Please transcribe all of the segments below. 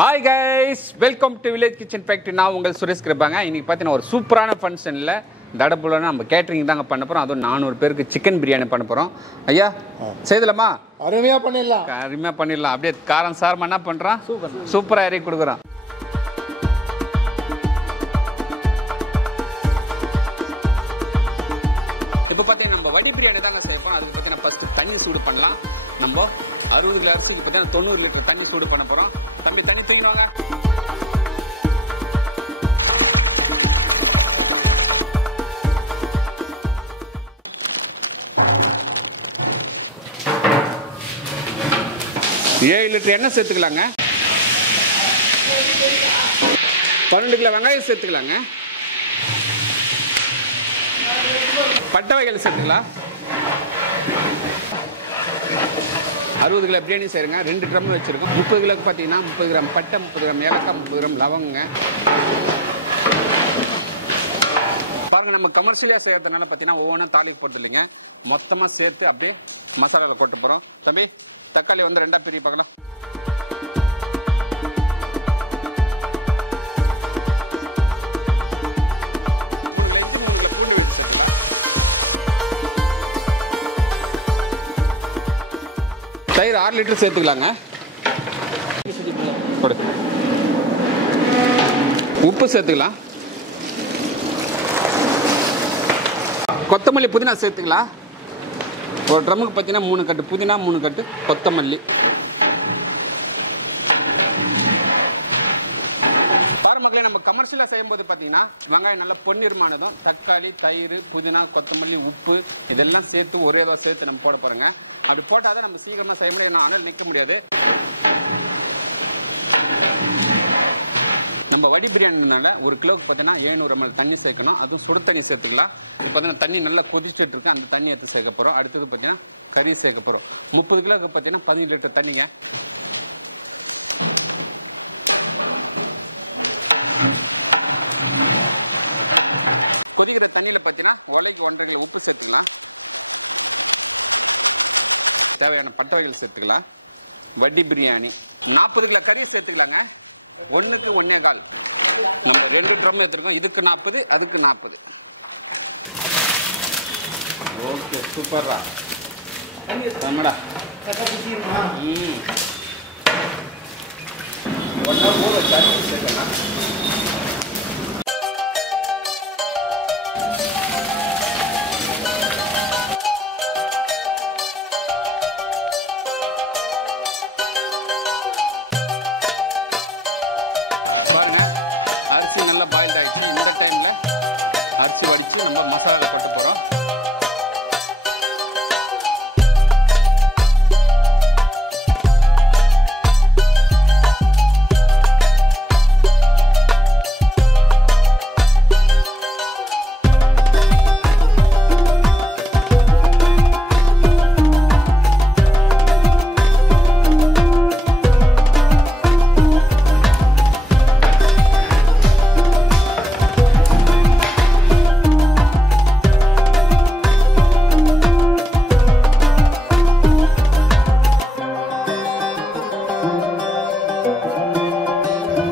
Hi guys, welcome to Village Kitchen Factory. நான் உங்கள் சுரேஷ் கிருபாங்க. இன்னைக்கு பார்த்தீங்கன்னா ஒரு சூப்பரான ஃபங்க்ஷனில் தடபுலனா நம்ம கேட்டரிங் தாங்க பண்ண போகிறோம். அதுவும் 400 பேருக்கு சிக்கன் பிரியாணி பண்ண போகிறோம். ஐயா செய்தலாமா? அருமையாக பண்ணிடலாம். அருமையாக பண்ணிடலாம். அப்படியே காரம் சாரமாக என்ன பண்ணுறான்? சூப்பராக இறக்கி கொடுக்குறான். இப்போ பார்த்தீங்கன்னா நம்ம வடி பிரியாணி தாங்க செய்யப்போம். அதுக்கு பார்த்தீங்கன்னா ஃபஸ்ட்டு தண்ணி சூடு பண்ணலாம். நம்ம 60 அரிசிக்கு பார்த்தீங்கன்னா 90 லிட்டர் தண்ணி சூடு பண்ண போகிறோம். தண்ணி தூங்கிடுவாங்க. ஏழு லிட்டர் எண்ணெய் சேர்த்துக்கலாங்க. 12 கிலோ வெங்காயம் சேர்த்துக்கலாங்க. பட்டை வகைகள் சேர்த்துக்கலாம். 60 கிலோ பிரியாணி செய்யுங்க. 2 ட்ரம் வச்சிருக்கோம். 30 கிலோக்கு பார்த்தீங்கன்னா 30 கிராம் பட்டை, 30 கிராம் ஏலக்காய், 30 கிராம் லவங்க. பாருங்க, நம்ம கமர்ஷியலா செய்யறதுனால பார்த்தீங்கன்னா ஒவ்வொன்றும் தாளிக்கு போட்டு இல்லைங்க, மொத்தமாக சேர்த்து அப்படியே மசாலாவில் போட்டு போகிறோம். தம்பி தக்காளி வந்து 2ஆ பிரி பார்க்கலாம். தயிர் 6 லிட்டர் சேர்த்துக்கலாங்க. உப்பு சேர்த்துக்கலாம். கொத்தமல்லி புதினா சேர்த்துக்கலாம். ஒரு ட்ரம்முக்கு பார்த்தீங்கன்னா 3 கட்டு புதினா, 3 கட்டு கொத்தமல்லி. பாருமக்களே, நம்ம கமர்ஷியலாக செய்யும்போது பார்த்தீங்கன்னா வெங்காயம் நல்லா பொன்னிறமானதும் தக்காளி, தயிர், புதினா, கொத்தமல்லி, உப்பு இதெல்லாம் சேர்த்து ஒரே தான் சேர்த்து நம்ம போட போறோங்க. அப்படி போட்டால் தான் நம்ம சீக்கிரமாக செய்ய முடியும். ஆனால் நிற்க முடியாது. நம்ம வடி பிரியாணினால 1 கிலோக்கு பார்த்தீங்கன்னா 700 ml தண்ணி சேர்க்கணும். அதுவும் சுடு தண்ணி சேர்த்துக்கலாம். இப்போ பார்த்தீங்கன்னா தண்ணி நல்லா கொதிச்சுட்டு இருக்கு. அந்த தண்ணி எடுத்து சேர்க்க போகிறோம். அடுத்தது பார்த்தீங்கன்னா கறி சேர்க்க போகிறோம். 30 கிலோக்கு பார்த்தீங்கன்னா 15 லிட்டர் தண்ணிங்க. கொதிக்கிற தண்ணியில் பார்த்தீங்கன்னா உலைக்கு 1.5 கிலோ உப்பு சேர்த்துக்கலாம். தேவையான பட்டை வகைகள் சேர்த்துக்கலாம். வடி பிரியாணி 40 கிலோ கறி சேர்த்துக்கலாங்க. 1க்கு 1.25. நம்ம 2 ட்ரம் எடுத்துருக்கோம். இதுக்கு 40, அதுக்கு 40. ஓகே, சூப்பர்ரா. தமிழா ஒன்றா மூணு தண்ணி சேர்க்கலாம். நம்ம மசாலா போட்டு போறோம்.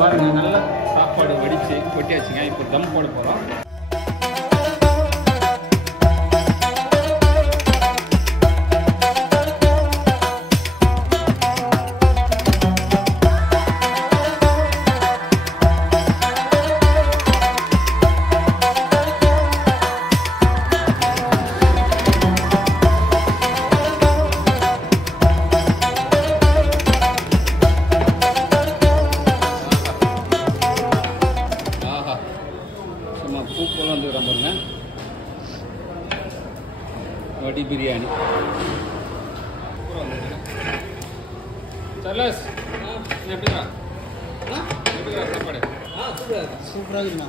பாருங்க, நல்லா சாப்பாடு வடிச்சு கொட்டியாச்சுங்க. இப்போ தம் போட போறோம். பூப்பெல்லாம் வந்துக்கிறோம் பாருங்க. வடி பிரியாணி எப்படிங்களா? சாப்பாடு சூப்பராக இருக்குண்ணா.